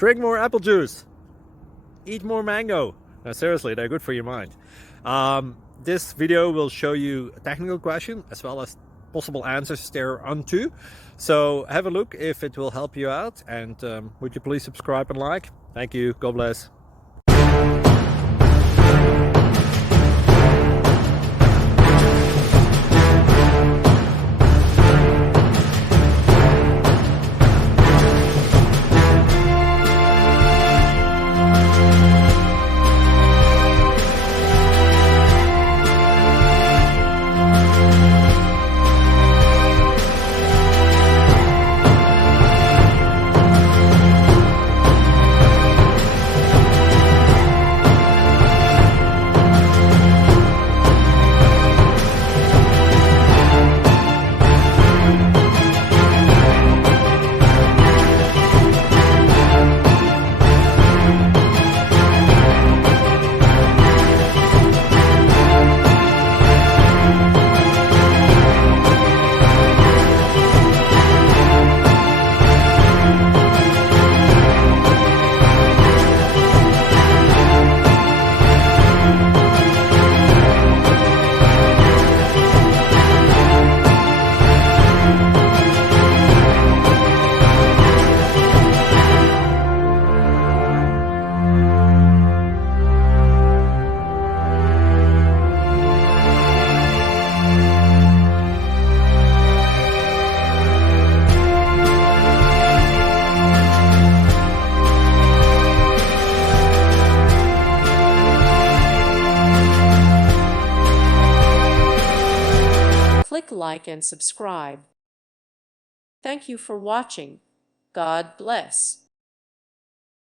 Drink more apple juice. Eat more mango. No, seriously, they're good for your mind. This video will show you a technical question as well as possible answers thereunto. So have a look if it will help you out, and would you please subscribe and like? Thank you. God bless. Click like and subscribe. Thank you for watching. God bless.